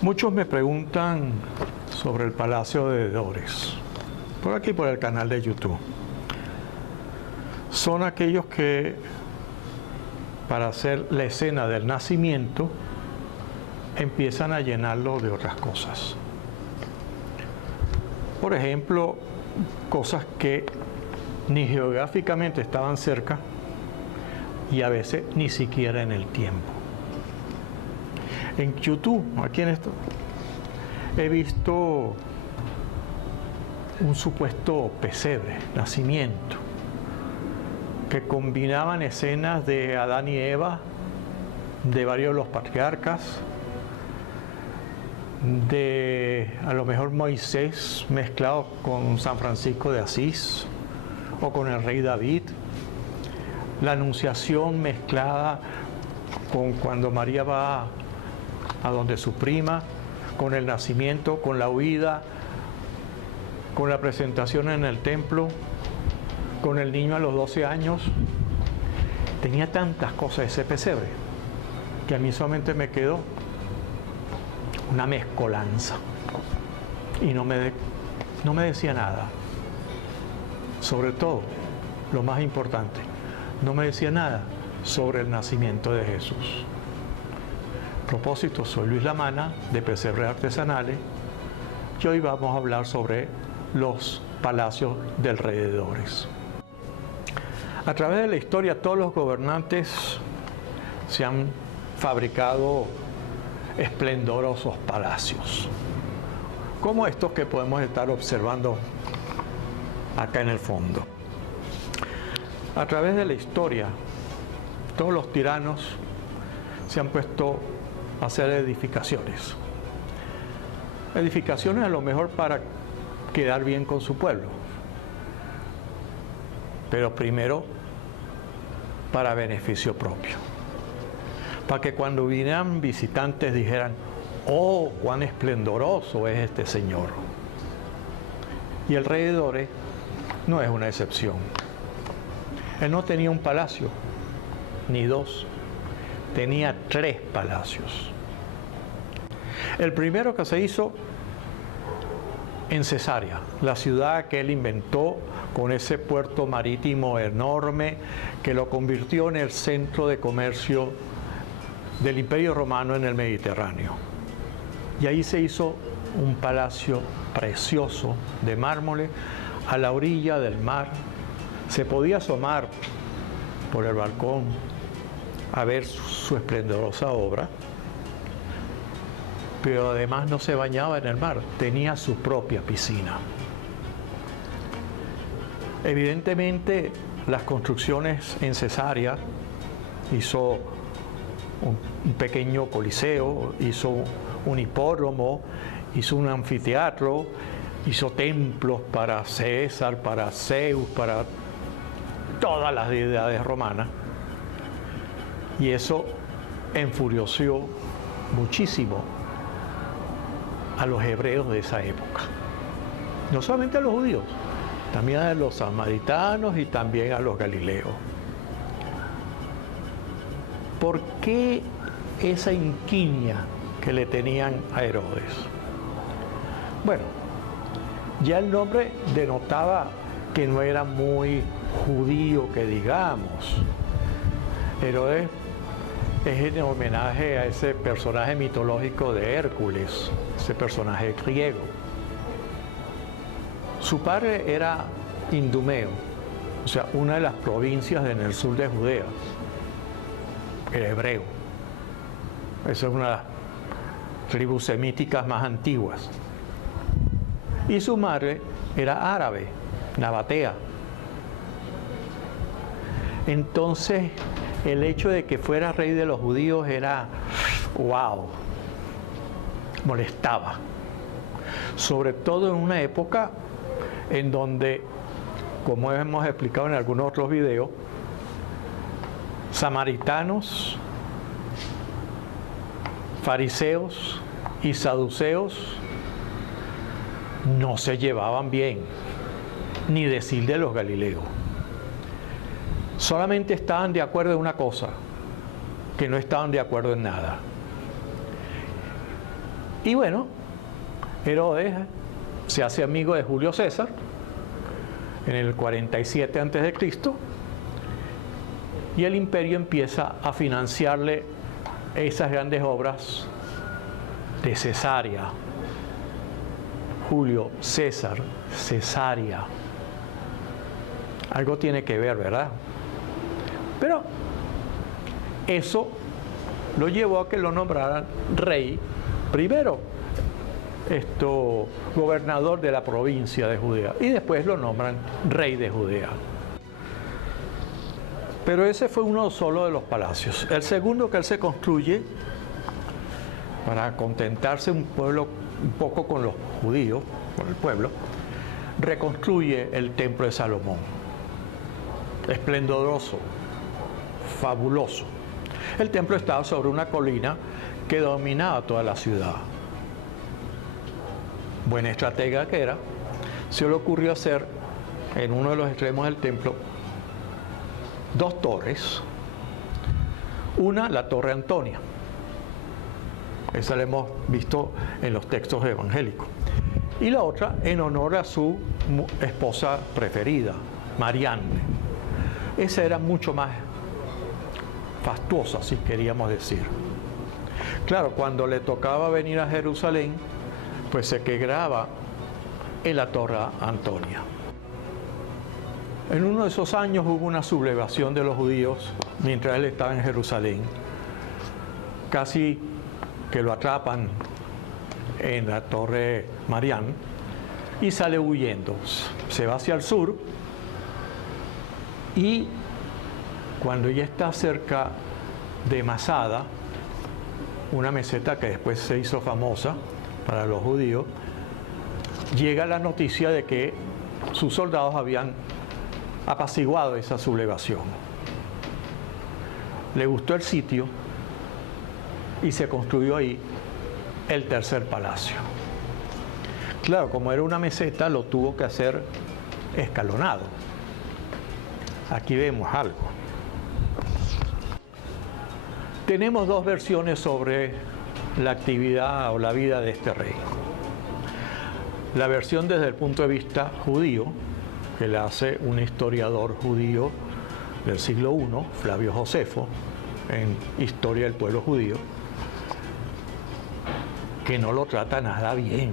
Muchos me preguntan sobre el Palacio de Herodes, por aquí por el canal de YouTube. Son aquellos que, para hacer la escena del nacimiento, empiezan a llenarlo de otras cosas. Por ejemplo, cosas que ni geográficamente estaban cerca y a veces ni siquiera en el tiempo. En YouTube, aquí en esto, he visto un supuesto pesebre, nacimiento, que combinaban escenas de Adán y Eva, de varios de los patriarcas, de a lo mejor Moisés mezclado con San Francisco de Asís o con el rey David, la Anunciación mezclada con cuando María va a donde su prima, con el nacimiento, con la huida, con la presentación en el templo, con el niño a los 12 años. Tenía tantas cosas ese pesebre que a mí solamente me quedó una mezcolanza y no me decía nada. Sobre todo, lo más importante, no me decía nada sobre el nacimiento de Jesús. A propósito, soy Luis Lamana de Pesebres Artesanales y hoy vamos a hablar sobre los palacios de alrededores. A través de la historia, todos los gobernantes se han fabricado esplendorosos palacios, como estos que podemos estar observando acá en el fondo. A través de la historia, todos los tiranos se han puesto a hacer edificaciones. Edificaciones a lo mejor para quedar bien con su pueblo, pero primero para beneficio propio. Para que cuando vinieran visitantes dijeran: ¡oh, cuán esplendoroso es este señor! Y el rey Herodes no es una excepción. Él no tenía un palacio, ni dos, tenía 3 palacios. El primero que se hizo en Cesarea, la ciudad que él inventó con ese puerto marítimo enorme que lo convirtió en el centro de comercio del Imperio Romano en el Mediterráneo. Y ahí se hizo un palacio precioso de mármol a la orilla del mar. Se podía asomar por el balcón a ver su esplendorosa obra, pero además no se bañaba en el mar, tenía su propia piscina. Evidentemente, las construcciones en Cesarea, hizo un pequeño coliseo, hizo un hipódromo, hizo un anfiteatro, hizo templos para César, para Zeus, para todas las deidades romanas. Y eso enfureció muchísimo a los hebreos de esa época. No solamente a los judíos, también a los samaritanos y también a los galileos. ¿Por qué esa inquinia que le tenían a Herodes? Bueno, ya el nombre denotaba que no era muy judío, que digamos. Herodes es en homenaje a ese personaje mitológico de Hércules, ese personaje griego. Su padre era Idumeo, o sea, una de las provincias en el sur de Judea. Era hebreo. Esa es una de las tribus semíticas más antiguas. Y su madre era árabe, nabatea. Entonces, el hecho de que fuera rey de los judíos era, wow, molestaba. Sobre todo en una época en donde, como hemos explicado en algunos otros videos, samaritanos, fariseos y saduceos no se llevaban bien, ni decir de los galileos. Solamente estaban de acuerdo en una cosa, que no estaban de acuerdo en nada. Y bueno, Herodes se hace amigo de Julio César en el 47 a.C. y el imperio empieza a financiarle esas grandes obras de Cesarea. Julio César, Cesarea. Algo tiene que ver, ¿verdad? Pero eso lo llevó a que lo nombraran rey primero, gobernador de la provincia de Judea, y después lo nombran rey de Judea. Pero ese fue uno solo de los palacios. El segundo que él se construye para contentarse un poco con los judíos, con el pueblo, reconstruye el templo de Salomón. Esplendoroso, fabuloso. El templo estaba sobre una colina que dominaba toda la ciudad. Buena estratega que era, se le ocurrió hacer en uno de los extremos del templo dos torres. Una, la Torre Antonia. Esa la hemos visto en los textos evangélicos. Y la otra en honor a su esposa preferida, Marianne. Esa era mucho más fastuosa, si queríamos decir. Claro, cuando le tocaba venir a Jerusalén, pues se quedaba en la Torre Antonia. En uno de esos años hubo una sublevación de los judíos mientras él estaba en Jerusalén. Casi que lo atrapan en la Torre Marianne y sale huyendo. Se va hacia el sur y cuando ya está cerca de Masada, una meseta que después se hizo famosa para los judíos, llega la noticia de que sus soldados habían apaciguado esa sublevación. Le gustó el sitio y se construyó ahí el tercer palacio. Claro, como era una meseta, lo tuvo que hacer escalonado. Aquí vemos algo. Tenemos dos versiones sobre la actividad o la vida de este rey. La versión desde el punto de vista judío, que la hace un historiador judío del siglo I, Flavio Josefo, en Historia del Pueblo Judío, que no lo trata nada bien.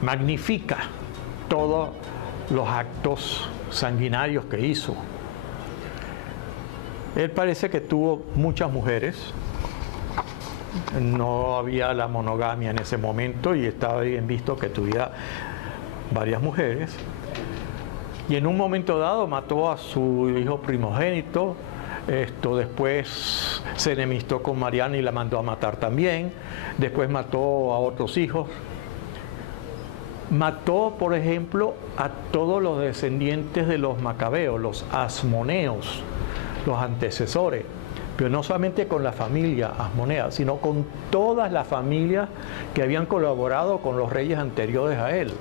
Magnifica todos los actos sanguinarios que hizo. Él parece que tuvo muchas mujeres. No había la monogamia en ese momento y estaba bien visto que tuviera varias mujeres. Y en un momento dado mató a su hijo primogénito. Después se enemistó con Mariana y la mandó a matar también. Después mató a otros hijos. Mató, por ejemplo, a todos los descendientes de los macabeos, los asmoneos, los antecesores, pero no solamente con la familia asmonea, sino con todas las familias que habían colaborado con los reyes anteriores a él.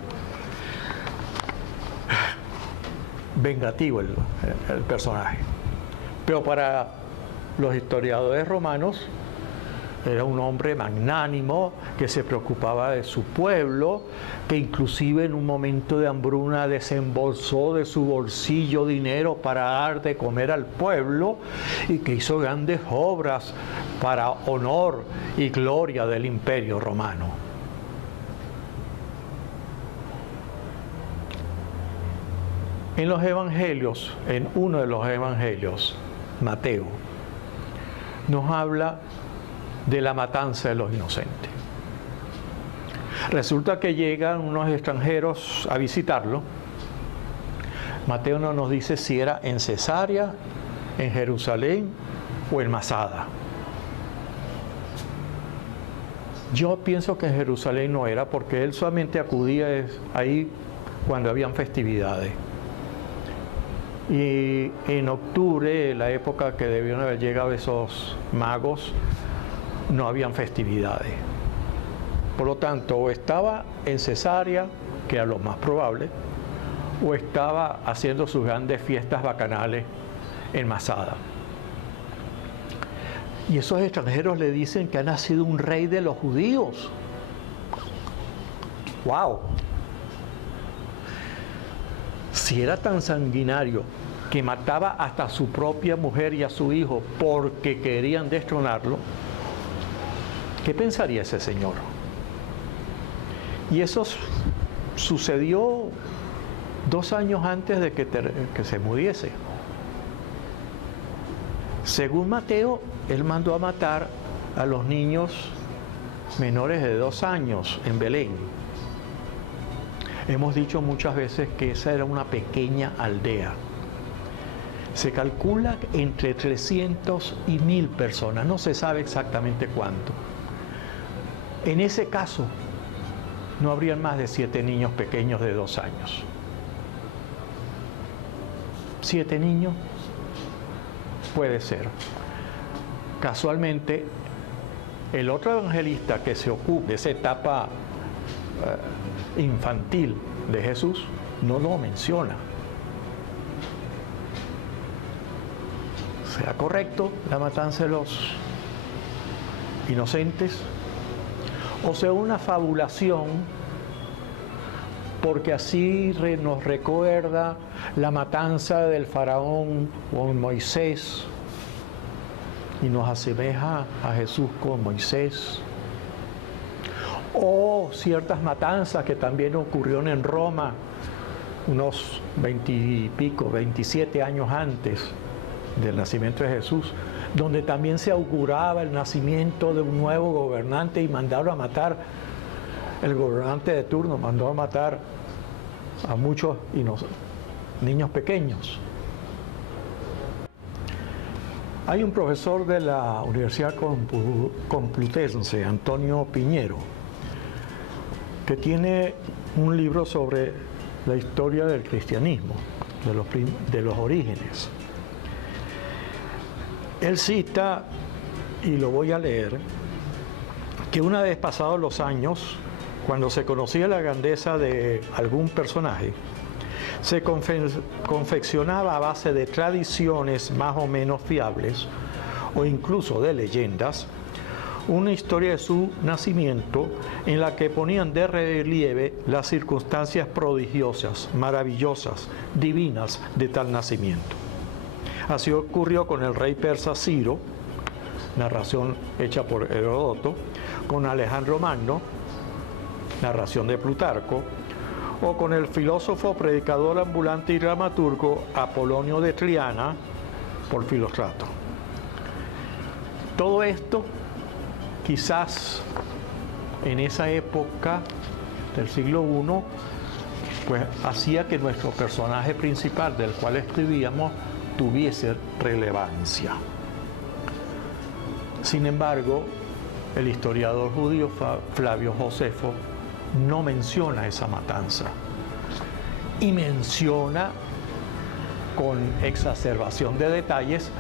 Vengativo el personaje. Pero para los historiadores romanos era un hombre magnánimo que se preocupaba de su pueblo, que inclusive en un momento de hambruna desembolsó de su bolsillo dinero para dar de comer al pueblo y que hizo grandes obras para honor y gloria del Imperio Romano. En los evangelios, en uno de los evangelios, Mateo, nos habla de la matanza de los inocentes. Resulta que llegan unos extranjeros a visitarlo. Mateo no nos dice si era en Cesarea, en Jerusalén o en Masada. Yo pienso que en Jerusalén no era, porque él solamente acudía ahí cuando habían festividades. Y en octubre, la época que debieron haber llegado esos magos, no habían festividades. Por lo tanto, o estaba en Cesarea, que era lo más probable, o estaba haciendo sus grandes fiestas bacanales en Masada. Y esos extranjeros le dicen que ha nacido un rey de los judíos. ¡Wow! Si era tan sanguinario que mataba hasta a su propia mujer y a su hijo porque querían destronarlo, ¿qué pensaría ese señor? Y eso sucedió 2 años antes de que se muriese. Según Mateo, él mandó a matar a los niños menores de 2 años en Belén. Hemos dicho muchas veces que esa era una pequeña aldea. Se calcula entre 300 y 1000 personas, no se sabe exactamente cuánto. En ese caso, no habrían más de 7 niños pequeños de 2 años. 7 niños, puede ser. Casualmente, el otro evangelista que se ocupa de esa etapa infantil de Jesús no lo menciona. ¿Será correcto la matanza de los inocentes? O sea, una fabulación, porque así nos recuerda la matanza del faraón con Moisés y nos asemeja a Jesús con Moisés. O ciertas matanzas que también ocurrieron en Roma unos 20 y pico, 27 años antes del nacimiento de Jesús, donde también se auguraba el nacimiento de un nuevo gobernante y mandaron a matar, el gobernante de turno mandó a matar a muchos niños pequeños. Hay un profesor de la Universidad Complutense, Antonio Piñero, que tiene un libro sobre la historia del cristianismo, de los orígenes. Él cita, y lo voy a leer, que una vez pasados los años, cuando se conocía la grandeza de algún personaje, se confeccionaba a base de tradiciones más o menos fiables, o incluso de leyendas, una historia de su nacimiento en la que ponían de relieve las circunstancias prodigiosas, maravillosas, divinas de tal nacimiento. Así ocurrió con el rey persa Ciro, narración hecha por Heródoto, con Alejandro Magno, narración de Plutarco, o con el filósofo, predicador ambulante y dramaturgo Apolonio de Triana, por Filóstrato. Todo esto, quizás en esa época del siglo I, pues hacía que nuestro personaje principal, del cual escribíamos, tuviese relevancia. Sin embargo, el historiador judío Flavio Josefo no menciona esa matanza y menciona con exacerbación de detalles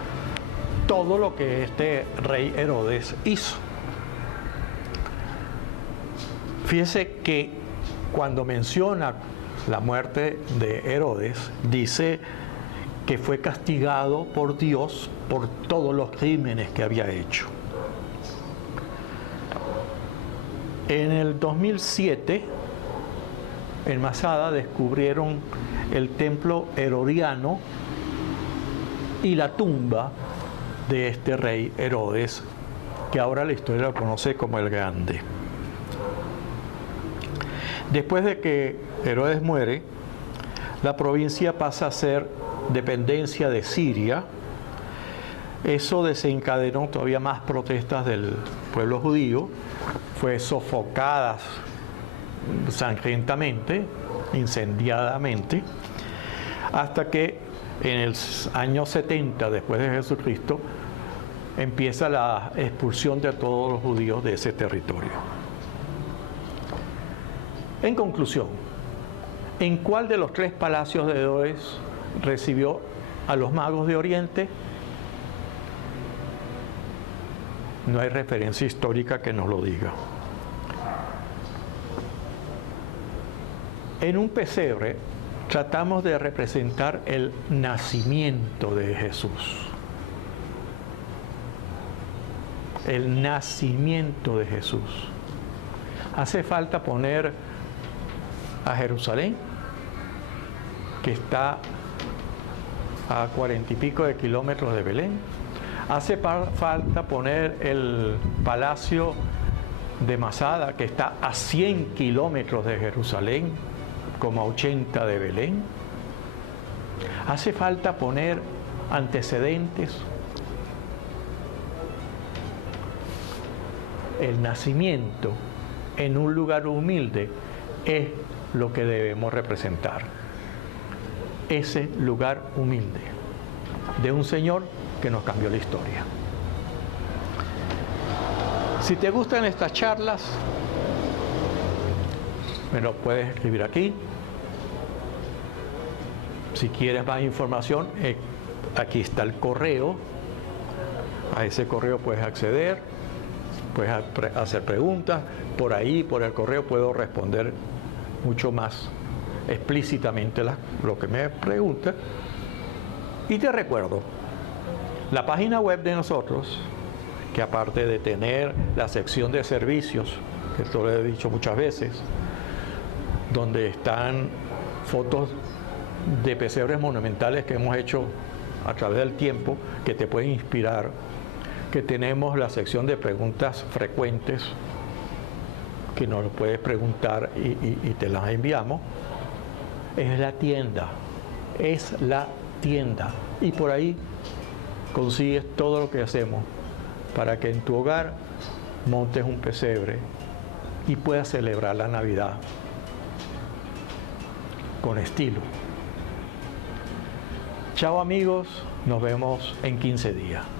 todo lo que este rey Herodes hizo. Fíjese que cuando menciona la muerte de Herodes, dice que fue castigado por Dios por todos los crímenes que había hecho. En el 2007, en Masada descubrieron el templo herodiano y la tumba de este rey Herodes, que ahora la historia lo conoce como el Grande. Después de que Herodes muere, la provincia pasa a ser dependencia de Siria. Eso desencadenó todavía más protestas del pueblo judío, fue sofocada sangrientamente, incendiadamente, hasta que en el año 70 después de Jesucristo empieza la expulsión de todos los judíos de ese territorio. En conclusión, ¿en cuál de los 3 palacios de Herodes recibió a los magos de Oriente? No hay referencia histórica que nos lo diga. En un pesebre tratamos de representar el nacimiento de Jesús. el nacimiento de Jesús. Hace falta poner a Jerusalén, que está a 40 y pico de kilómetros de Belén. Hace falta poner el palacio de Masada, que está a 100 kilómetros de Jerusalén, como a 80 de Belén. Hace falta poner antecedentes. El nacimiento en un lugar humilde es lo que debemos representar. Ese lugar humilde de un Señor que nos cambió la historia. Si te gustan estas charlas, me lo puedes escribir aquí. Si quieres más información, aquí está el correo. A ese correo puedes acceder, puedes hacer preguntas. Por ahí, por el correo, puedo responder mucho más explícitamente lo que me preguntas. Y te recuerdo, la página web de nosotros, que aparte de tener la sección de servicios, que esto lo he dicho muchas veces, donde están fotos de pesebres monumentales que hemos hecho a través del tiempo, que te pueden inspirar, que tenemos la sección de preguntas frecuentes, que nos lo puedes preguntar y te las enviamos. Es la tienda, y por ahí consigues todo lo que hacemos para que en tu hogar montes un pesebre y puedas celebrar la Navidad con estilo. Chao amigos, nos vemos en 15 días.